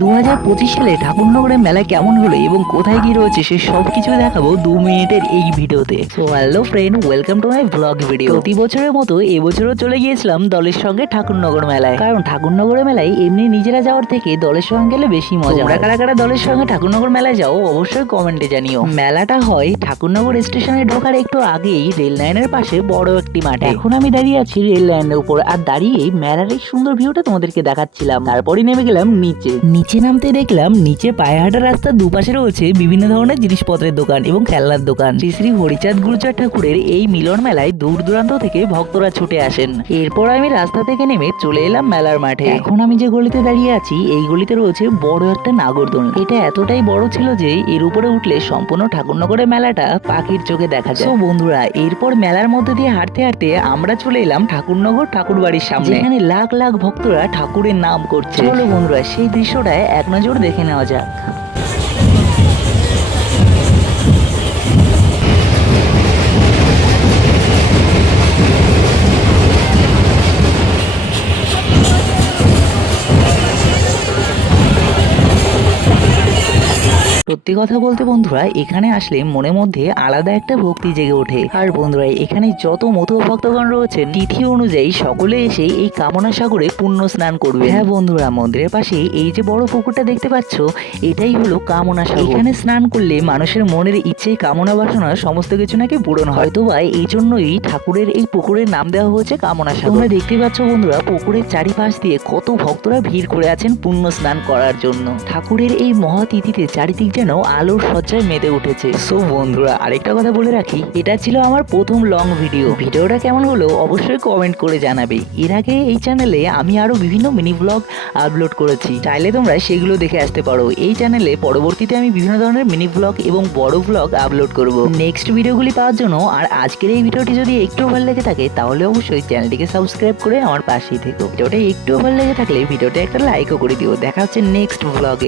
দু হাজার পঁচিশ সালে ঠাকুরনগরের মেলা কেমন হলো এবং কোথায় কি রয়েছে সে সব কিছু দেখাবো দু মিনিটের এই ভিডিওতে। So hello friend welcome to my blog video প্রতি বছরের মতো এবছরও চলে গিয়েছিলাম দলের সঙ্গে ঠাকুরনগর মেলায়। কারণ ঠাকুরনগরের মেলায় এমনি নিজেরা যাওয়ার থেকে দলের সঙ্গে গেলে বেশি মজা তোমরা কারা কারা দলের সঙ্গে ঠাকুরনগর মেলায় যাও অবশ্যই কমেন্টে জানিও। মেলাটা হয় ঠাকুরনগর স্টেশনে ঢোকার একটু আগেই রেল লাইনের পাশে বড় একটি মাঠে। এখন আমি দাঁড়িয়ে আছি রেল লাইনের উপর, আর দাঁড়িয়ে মেলার এই সুন্দর ভিউটা তোমাদেরকে দেখাচ্ছিলাম। তারপরে নেমে গেলাম নিচে। নিচে নামতে দেখলাম নিচে পায়ে হাঁটা রাস্তার দুপাশে রয়েছে বিভিন্ন ধরনের জিনিসপত্রের দোকান এবং খেলনার দোকান। শ্রী শ্রী হরিচাঁদ গুরুচাঁদ ঠাকুরের এই মিলন মেলায় দূর দূরান্ত থেকে ভক্তরা ছুটে আসেন। এরপর আমি রাস্তা থেকে নেমে চলে এলাম মেলার মাঠে। এখন আমি যে গলিতে দাঁড়িয়ে আছি, এই গলিতে রয়েছে বড় একটা নাগরদোল এটা এতটাই বড় ছিল যে এর উপরে উঠলে সম্পূর্ণ ঠাকুরনগরের মেলাটা পাখির চোখে দেখা যায়। বন্ধুরা, এরপর মেলার মধ্যে দিয়ে হাঁটতে হাঁটতে আমরা চলে এলাম ঠাকুরনগর ঠাকুর বাড়ির সামনে। এখানে লাখ লাখ ভক্তরা ঠাকুরের নাম করছে। বন্ধুরা, সেই দৃশ্যটা এক নজর দেখে নেওয়া যাক। সত্যি কথা বলতে বন্ধুরা, এখানে আসলে মনের মধ্যে আলাদা একটা ভক্তি জেগে ওঠে। আর বন্ধুরা, এখানে যত মতো ভক্তগণ রয়েছেন, তিথি অনুযায়ী সকলে এসে এই কামনা সাগরে পুণ্য স্নান করবে হ্যাঁ বন্ধুরা, মন্দিরের পাশে এই যে বড় পুকুরটা দেখতে পাচ্ছ, এটাই হলো কামনা সাগর। এখানে স্নান করলে মানুষের মনের ইচ্ছে, কামনা বাসনা সমস্ত কিছু নাকি পূরণ হয়। হয়তো বা এই জন্যই ঠাকুরের এই পুকুরের নাম দেওয়া হয়েছে কামনা সাগর। তোমরা দেখতে পাচ্ছ বন্ধুরা, পুকুরের চারিপাশ দিয়ে কত ভক্তরা ভিড় করে আছেন পুণ্য স্নান করার জন্য। ঠাকুরের এই মহাতিথিতে চারিদিক যেন আলোর সজ্জায় মেতে উঠেছে? সো বন্ধুরা, আরেকটা কথা বলে রাখি, এটা ছিল আমার প্রথম লং ভিডিও ভিডিওটা কেমন হলো অবশ্যই কমেন্ট করে জানাবে। এর আগে এই চ্যানেলে আমি আরও বিভিন্ন মিনি ব্লগ আপলোড করেছি। চাইলে তোমরা সেগুলো দেখে আসতে পারো। এই চ্যানেলে পরবর্তীতে আমি বিভিন্ন ধরনের মিনি ব্লগ এবং বড় ব্লগ আপলোড করব। নেক্সট ভিডিওগুলি পাওয়ার জন্য আর আজকের এই ভিডিওটি যদি একটু ভালো লেগে থাকে, তাহলে অবশ্যই চ্যানেলটিকে সাবস্ক্রাইব করে আমার পাশেই থেকো। ভিডিওটা একটু ভালো লেগে থাকলে ভিডিওটা একটা লাইকও করে দিও। দেখা হচ্ছে নেক্সট ব্লগে